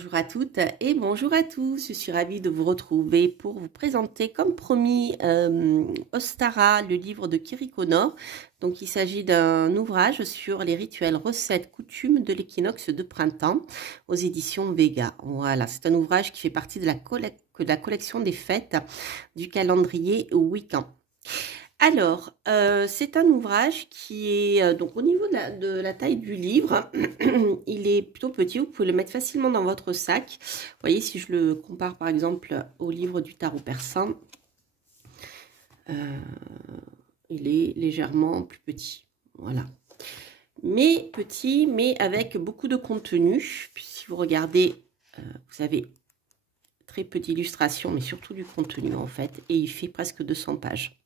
Bonjour à toutes et bonjour à tous. Je suis ravie de vous retrouver pour vous présenter, comme promis, Ostara, le livre de Kiri Connor. Donc, il s'agit d'un ouvrage sur les rituels, recettes, coutumes de l'équinoxe de printemps aux éditions Vega. Voilà, c'est un ouvrage qui fait partie de la collection des fêtes du calendrier Wiccan. Alors, c'est un ouvrage qui est donc au niveau de la taille du livre, il est plutôt petit, vous pouvez le mettre facilement dans votre sac. Vous voyez, si je le compare par exemple au livre du tarot persan, il est légèrement plus petit, voilà. Mais petit, mais avec beaucoup de contenu. Puis si vous regardez, vous avez très peu d'illustrations, mais surtout du contenu en fait, et il fait presque 200 pages.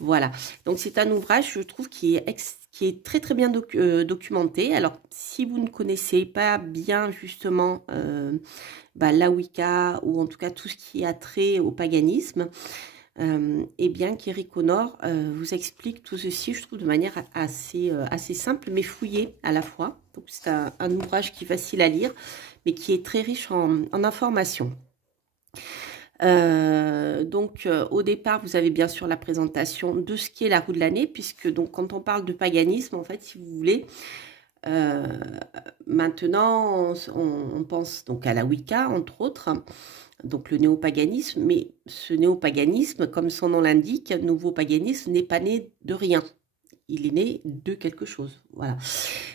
Voilà, donc c'est un ouvrage, je trouve, qui est très très bien documenté. Alors, si vous ne connaissez pas bien justement la Wicca, ou en tout cas tout ce qui a trait au paganisme, eh bien, Kiri Connor vous explique tout ceci, je trouve, de manière assez simple, mais fouillée à la fois. Donc, c'est un ouvrage qui est facile à lire, mais qui est très riche en informations. Au départ, vous avez bien sûr la présentation de ce qu'est la roue de l'année, puisque donc quand on parle de paganisme, en fait, si vous voulez, maintenant on pense donc à la Wicca, entre autres, donc le néopaganisme, mais ce néopaganisme, comme son nom l'indique, nouveau paganisme, n'est pas né de rien. Il est né de quelque chose, voilà.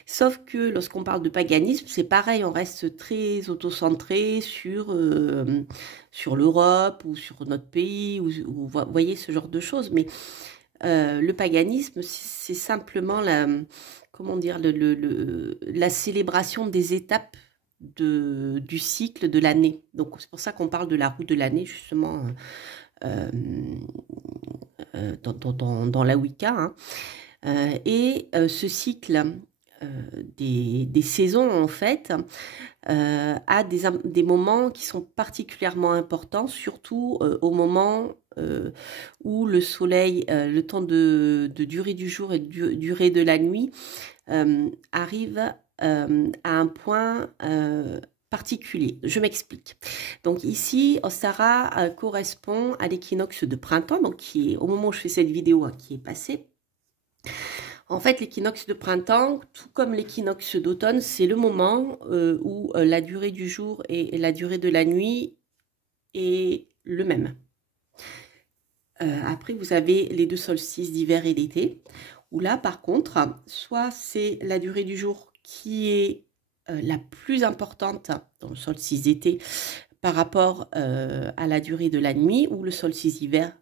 Sauf que lorsqu'on parle de paganisme, c'est pareil, on reste très autocentré sur l'Europe ou sur notre pays, ou vous voyez ce genre de choses. Mais le paganisme, c'est simplement la célébration des étapes du cycle de l'année. Donc c'est pour ça qu'on parle de la roue de l'année, justement, dans la Wicca, hein. Ce cycle des saisons, en fait, a des moments qui sont particulièrement importants, surtout au moment où le soleil, le temps de durée du jour et de durée de la nuit arrive à un point particulier. Je m'explique. Donc ici, Ostara correspond à l'équinoxe de printemps, donc qui est, au moment où je fais cette vidéo, hein, qui est passé. En fait, l'équinoxe de printemps, tout comme l'équinoxe d'automne, c'est le moment où la durée du jour et la durée de la nuit est le même. Après, vous avez les deux solstices d'hiver et d'été, où là, par contre, soit c'est la durée du jour qui est la plus importante dans le solstice d'été par rapport à la durée de la nuit, ou le solstice d'hiver,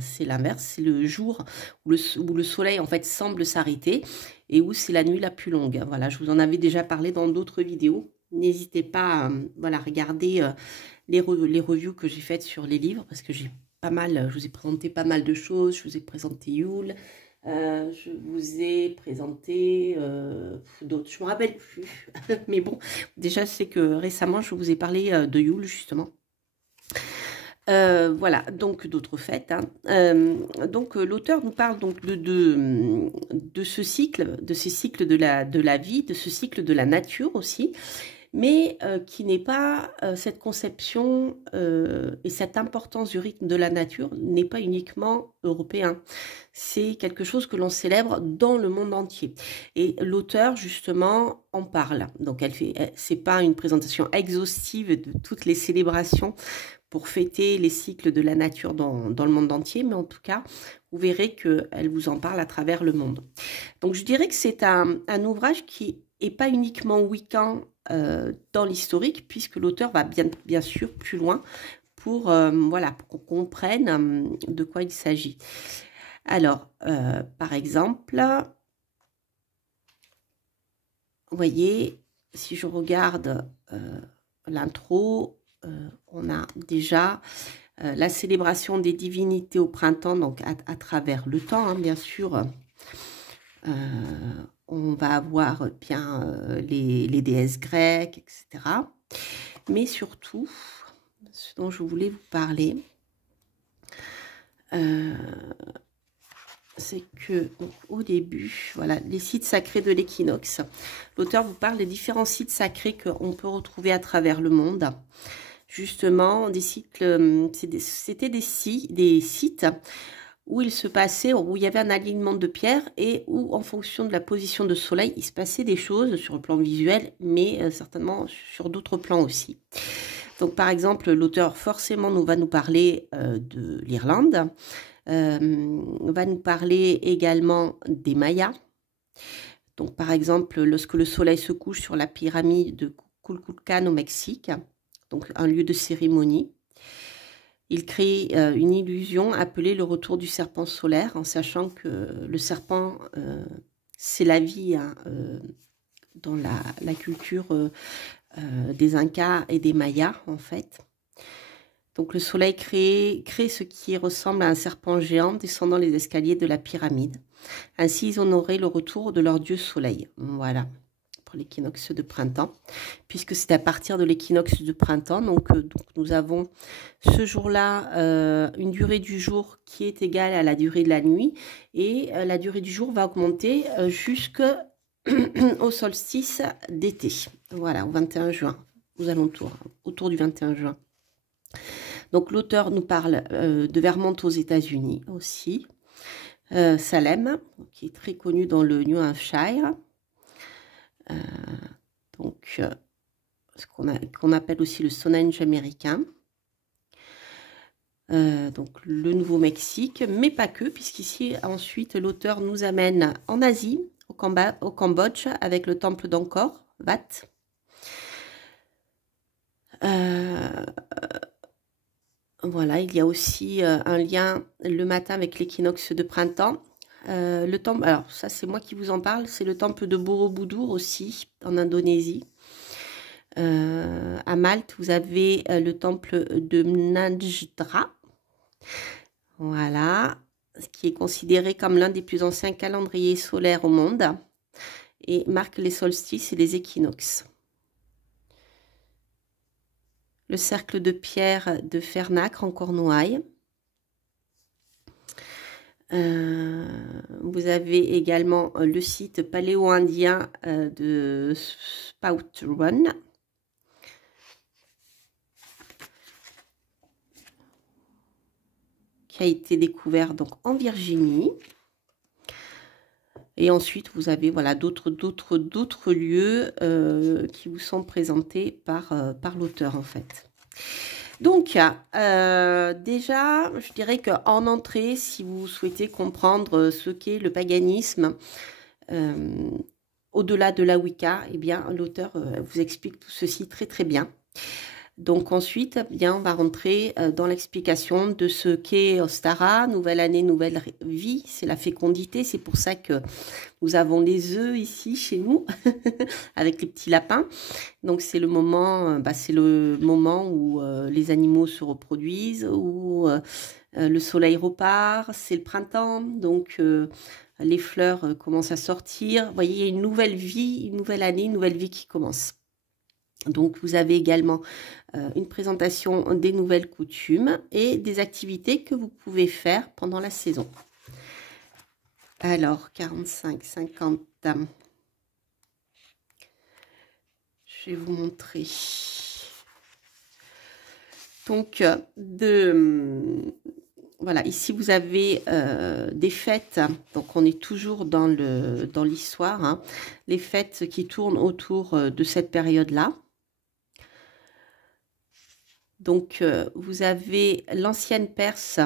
c'est l'inverse, c'est le jour où le soleil en fait semble s'arrêter et où c'est la nuit la plus longue. Voilà, je vous en avais déjà parlé dans d'autres vidéos. N'hésitez pas à regarder les reviews que j'ai faites sur les livres, parce que j'ai pas mal, je vous ai présenté pas mal de choses. Je vous ai présenté Yule, je vous ai présenté d'autres, je me rappelle plus. Mais bon, déjà je sais que récemment je vous ai parlé de Yule justement. Voilà, donc d'autres fêtes, hein. L'auteur nous parle donc de ce cycle, de ces cycles de la vie, de ce cycle de la nature aussi, mais qui n'est pas cette conception et cette importance du rythme de la nature n'est pas uniquement européen. C'est quelque chose que l'on célèbre dans le monde entier. Et l'auteur, justement, en parle. Donc, c'est pas une présentation exhaustive de toutes les célébrations pour fêter les cycles de la nature dans le monde entier, mais en tout cas, vous verrez qu'elle vous en parle à travers le monde. Donc, je dirais que c'est un ouvrage qui n'est pas uniquement wiccan dans l'historique, puisque l'auteur va bien sûr plus loin pour qu'on comprenne de quoi il s'agit. Alors, par exemple, vous voyez, si je regarde l'intro, on a déjà la célébration des divinités au printemps, donc à travers le temps, hein, bien sûr. On va avoir bien les déesses grecques, etc. Mais surtout, ce dont je voulais vous parler, c'est que donc, au début, voilà, les sites sacrés de l'équinoxe. L'auteur vous parle des différents sites sacrés qu'on peut retrouver à travers le monde. Justement, des cycles, c'était des sites où il se passait, où il y avait un alignement de pierres et où, en fonction de la position de soleil, il se passait des choses sur le plan visuel, mais certainement sur d'autres plans aussi. Donc, par exemple, l'auteur forcément va nous parler de l'Irlande, va nous parler également des Mayas. Donc, par exemple, lorsque le soleil se couche sur la pyramide de Kukulcán au Mexique, donc un lieu de cérémonie, il crée une illusion appelée le retour du serpent solaire, en sachant que le serpent, c'est la vie hein, dans la culture des Incas et des Mayas, en fait. Donc le soleil crée ce qui ressemble à un serpent géant descendant les escaliers de la pyramide. Ainsi, ils honoraient le retour de leur dieu soleil. Voilà, pour l'équinoxe de printemps, puisque c'est à partir de l'équinoxe de printemps. Donc nous avons ce jour-là une durée du jour qui est égale à la durée de la nuit. Et la durée du jour va augmenter jusqu'au solstice d'été. Voilà, au 21 juin, aux alentours, autour du 21 juin. Donc l'auteur nous parle de Vermont aux États-Unis aussi. Salem, qui est très connu dans le New Hampshire. Ce qu'on appelle aussi le Stonehenge américain. Donc le Nouveau-Mexique, mais pas que, puisqu'ici ensuite l'auteur nous amène en Asie, au Cambodge, avec le temple d'Angkor Wat. Voilà, il y a aussi un lien le matin avec l'équinoxe de printemps. Le temple, alors ça c'est moi qui vous en parle, c'est le temple de Borobudur aussi, en Indonésie. À Malte, vous avez le temple de Mnajdra. Voilà, qui est considéré comme l'un des plus anciens calendriers solaires au monde et marque les solstices et les équinoxes. Le cercle de pierre de Fernacre en Cornouailles. Vous avez également le site paléo-indien de Spout Run. Qui a été découvert donc en Virginie. Et ensuite, vous avez voilà, d'autres lieux qui vous sont présentés par l'auteur, en fait. Donc, déjà, je dirais qu'en entrée, si vous souhaitez comprendre ce qu'est le paganisme, au-delà de la Wicca, eh bien, l'auteur vous explique tout ceci très, très bien. Donc ensuite, eh bien, on va rentrer dans l'explication de ce qu'est Ostara, nouvelle année, nouvelle vie, c'est la fécondité, c'est pour ça que nous avons les œufs ici chez nous, avec les petits lapins. Donc c'est le moment où les animaux se reproduisent, où le soleil repart, c'est le printemps, donc les fleurs commencent à sortir. Vous voyez, il y a une nouvelle vie, une nouvelle année, une nouvelle vie qui commence. Donc, vous avez également une présentation des nouvelles coutumes et des activités que vous pouvez faire pendant la saison. Alors, 45, 50, je vais vous montrer. Donc, voilà, ici vous avez des fêtes, donc on est toujours dans l'histoire, hein, les fêtes qui tournent autour de cette période-là. Donc, vous avez l'ancienne Perse,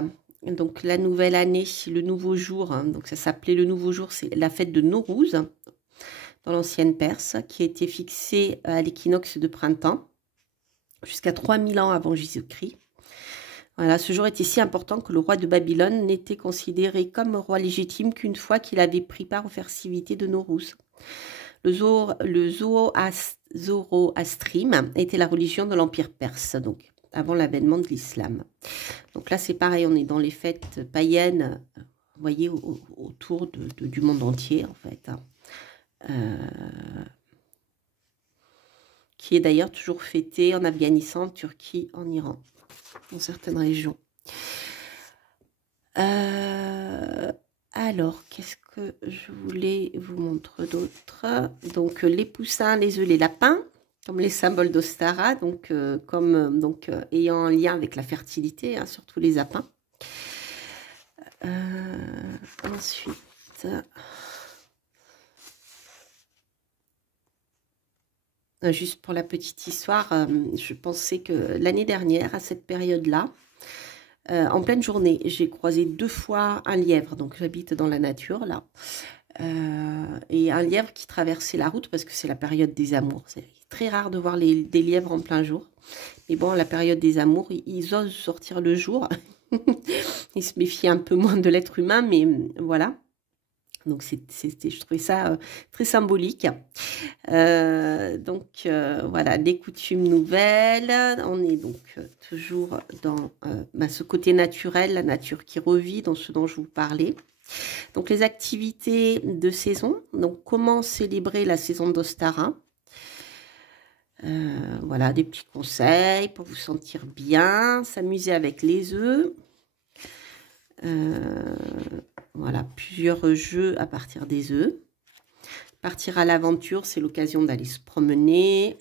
donc la nouvelle année, le nouveau jour, hein, donc ça s'appelait le nouveau jour, c'est la fête de Nowruz, dans l'ancienne Perse, qui a été fixée à l'équinoxe de printemps, jusqu'à 3000 ans avant Jésus-Christ. Voilà, ce jour était si important que le roi de Babylone n'était considéré comme roi légitime qu'une fois qu'il avait pris part aux festivités de Nowruz. Le zoroastrisme était la religion de l'Empire perse, donc avant l'avènement de l'islam. Donc là, c'est pareil, on est dans les fêtes païennes, vous voyez, autour du monde entier, en fait. Qui est d'ailleurs toujours fêté en Afghanistan, en Turquie, en Iran, dans certaines régions. Alors, Alors, qu'est-ce que je voulais vous montrer d'autre? Donc, les poussins, les œufs, les lapins, comme les symboles d'Ostara, donc, ayant un lien avec la fertilité, hein, surtout les apins. Ensuite, juste pour la petite histoire, je pensais que l'année dernière, à cette période-là, en pleine journée, j'ai croisé 2 fois un lièvre, donc j'habite dans la nature là, et un lièvre qui traversait la route parce que c'est la période des amours. C'est très rare de voir des lièvres en plein jour, mais bon, la période des amours, ils osent sortir le jour. Ils se méfient un peu moins de l'être humain, mais voilà. Donc, je trouvais ça très symbolique. Voilà, des coutumes nouvelles. On est donc toujours dans ce côté naturel, la nature qui revit, dans ce dont je vous parlais. Donc, les activités de saison. Donc, comment célébrer la saison d'Ostara? Voilà, des petits conseils pour vous sentir bien. S'amuser avec les œufs. Voilà, plusieurs jeux à partir des œufs. Partir à l'aventure, c'est l'occasion d'aller se promener.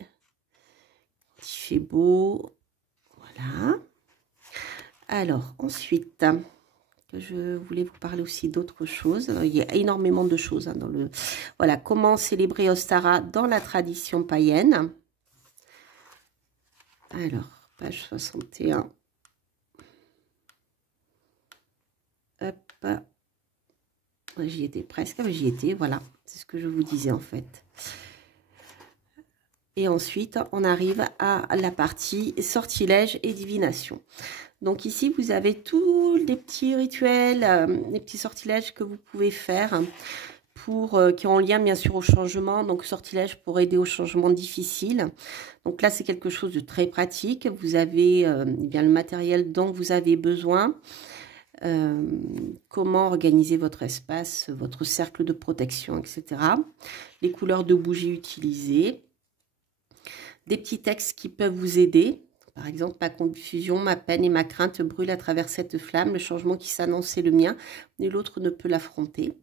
Il fait beau. Voilà. Alors, ensuite, je voulais vous parler aussi d'autres choses. Il y a énormément de choses dans le... Voilà, comment célébrer Ostara dans la tradition païenne. Alors, page 61. Hop. J'y étais presque, j'y étais, voilà. C'est ce que je vous disais en fait. Et ensuite, on arrive à la partie sortilège et divination. Donc ici, vous avez tous les petits rituels, les petits sortilèges que vous pouvez faire qui ont lien bien sûr au changement. Donc sortilège pour aider au changement difficile. Donc là, c'est quelque chose de très pratique. Vous avez bien le matériel dont vous avez besoin. Comment organiser votre espace, votre cercle de protection, etc. Les couleurs de bougies utilisées. Des petits textes qui peuvent vous aider. Par exemple, ma confusion, ma peine et ma crainte brûlent à travers cette flamme. Le changement qui s'annonce est le mien, nul autre ne peut l'affronter.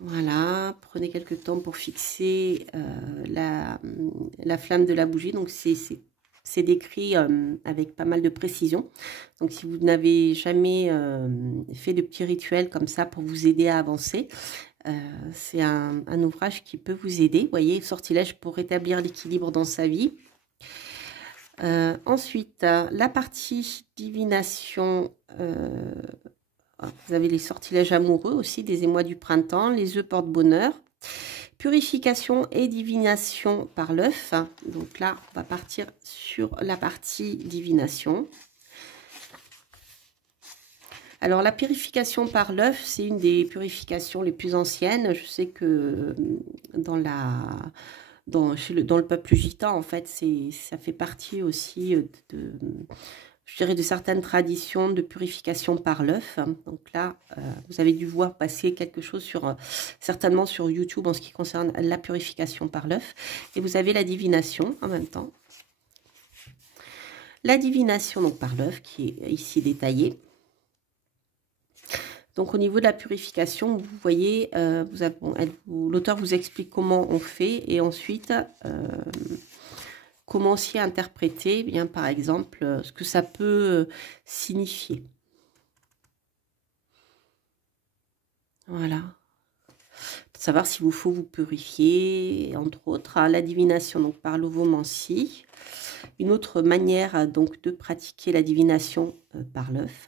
Voilà, prenez quelques temps pour fixer la flamme de la bougie. Donc, c'est décrit avec pas mal de précision. Donc, si vous n'avez jamais fait de petits rituels comme ça pour vous aider à avancer, c'est un ouvrage qui peut vous aider. Vous voyez, sortilège pour rétablir l'équilibre dans sa vie. Ensuite, la partie divination. Vous avez les sortilèges amoureux aussi, des émois du printemps, les œufs porte-bonheur. Purification et divination par l'œuf. Donc là, on va partir sur la partie divination. Alors, la purification par l'œuf, c'est une des purifications les plus anciennes. Je sais que dans le peuple gitan, en fait, ça fait partie aussi je dirais, de certaines traditions de purification par l'œuf. Donc là, vous avez dû voir passer quelque chose certainement sur YouTube en ce qui concerne la purification par l'œuf. Et vous avez la divination en même temps. La divination donc par l'œuf qui est ici détaillée. Donc, au niveau de la purification, vous voyez, l'auteur vous explique comment on fait et ensuite, comment aussi interpréter, bien, par exemple, ce que ça peut signifier. Voilà. Pour savoir s'il vous faut vous purifier, entre autres, la divination, donc par l'ovomancie. Une autre manière, donc, de pratiquer la divination par l'œuf.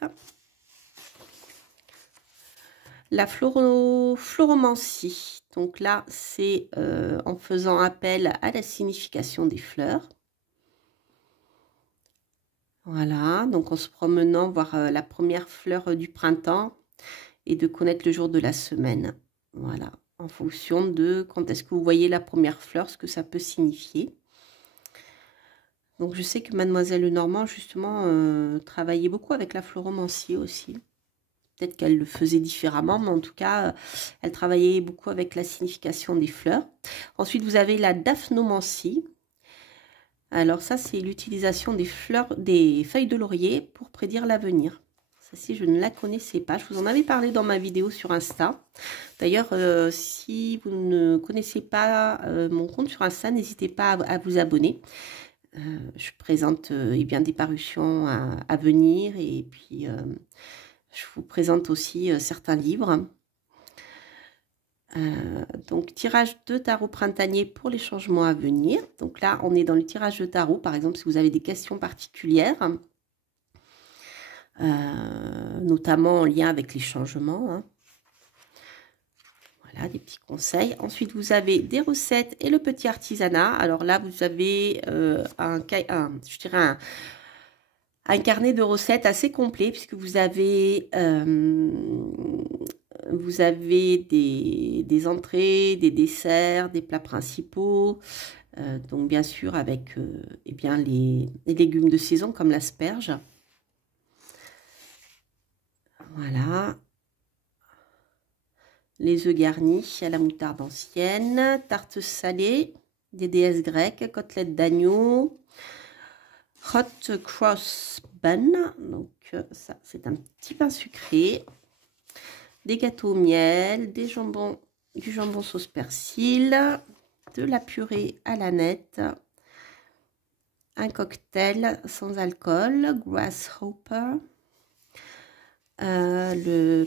La floromancie, donc là, c'est en faisant appel à la signification des fleurs. Voilà, donc en se promenant, voir la première fleur du printemps et de connaître le jour de la semaine. Voilà, en fonction de quand est-ce que vous voyez la première fleur, ce que ça peut signifier. Donc je sais que Mademoiselle Lenormand, justement, travaillait beaucoup avec la floromancie aussi. Peut-être qu'elle le faisait différemment, mais en tout cas, elle travaillait beaucoup avec la signification des fleurs. Ensuite, vous avez la daphnomancie. Alors ça, c'est l'utilisation des feuilles de laurier pour prédire l'avenir. Celle-ci, je ne la connaissais pas. Je vous en avais parlé dans ma vidéo sur Insta. D'ailleurs, si vous ne connaissez pas mon compte sur Insta, n'hésitez pas à vous abonner. Je présente eh bien, des parutions à venir et puis je vous présente aussi certains livres. Donc, tirage de tarot printanier pour les changements à venir. Donc là, on est dans le tirage de tarot. Par exemple, si vous avez des questions particulières, notamment en lien avec les changements. Hein. Voilà, des petits conseils. Ensuite, vous avez des recettes et le petit artisanat. Alors là, vous avez je dirais un carnet de recettes assez complet puisque vous avez des entrées, des desserts, des plats principaux. Donc bien sûr avec eh bien, les légumes de saison comme l'asperge. Voilà. Les œufs garnis à la moutarde ancienne, tarte salée, des déesses grecques, côtelettes d'agneau, hot cross bun, donc ça c'est un petit pain sucré, des gâteaux au miel, du jambon sauce persil, de la purée à la nette, un cocktail sans alcool, grasshopper, le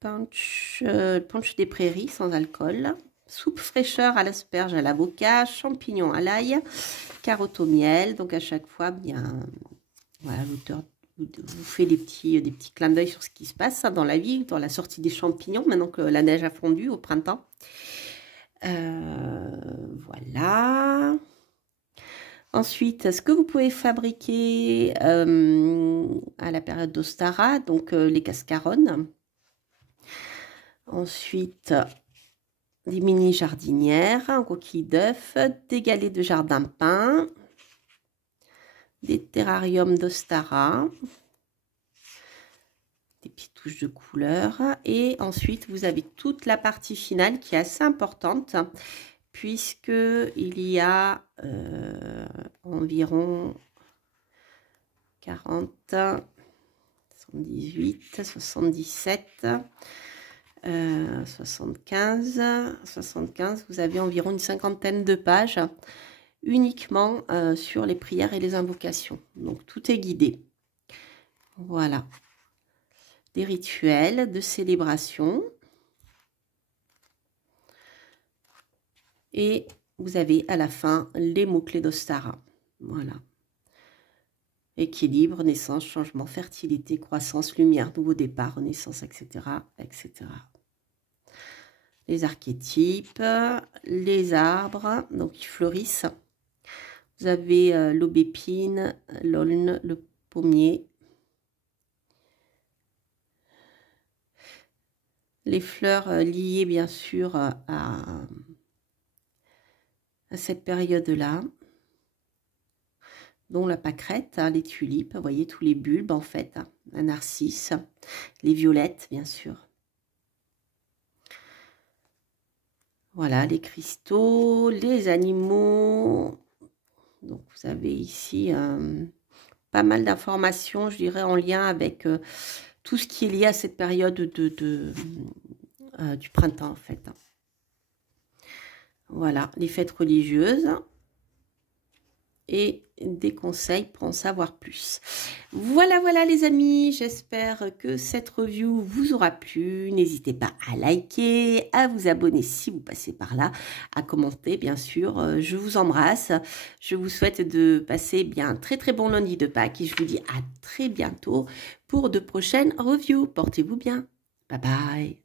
punch des prairies sans alcool, soupe fraîcheur à l'asperge à l'avocat, champignons à l'ail, carottes au miel. Donc à chaque fois, bien, voilà, l'auteur vous fait des petits clins d'œil sur ce qui se passe dans la vie, dans la sortie des champignons, maintenant que la neige a fondu au printemps. Voilà. Ensuite, ce que vous pouvez fabriquer à la période d'Ostara, donc les cascarones. Ensuite, des mini jardinières en coquille d'œuf, des galets de jardin peint, des terrariums d'Ostara, des petites touches de couleur. Et ensuite, vous avez toute la partie finale qui est assez importante puisque il y a environ 40, 78, 77... 75, vous avez environ une cinquantaine de pages uniquement sur les prières et les invocations. Donc tout est guidé. Voilà. Des rituels de célébration. Et vous avez à la fin les mots-clés d'Ostara. Voilà. Équilibre, naissance, changement, fertilité, croissance, lumière, nouveau départ, renaissance, etc., etc. Les archétypes, les arbres, donc ils fleurissent. Vous avez l'aubépine, l'aulne, le pommier. Les fleurs liées bien sûr à cette période-là, dont la pâquerette, hein, les tulipes, vous voyez tous les bulbes en fait, hein, un narcisse, les violettes bien sûr. Voilà, les cristaux, les animaux. Donc, vous avez ici pas mal d'informations, je dirais, en lien avec tout ce qui est lié à cette période du printemps, en fait. Voilà, les fêtes religieuses et des conseils pour en savoir plus. Voilà, voilà les amis, j'espère que cette review vous aura plu. N'hésitez pas à liker, à vous abonner si vous passez par là, à commenter bien sûr. Je vous embrasse, je vous souhaite de passer bien un très très bon lundi de Pâques et je vous dis à très bientôt pour de prochaines reviews. Portez-vous bien, bye bye.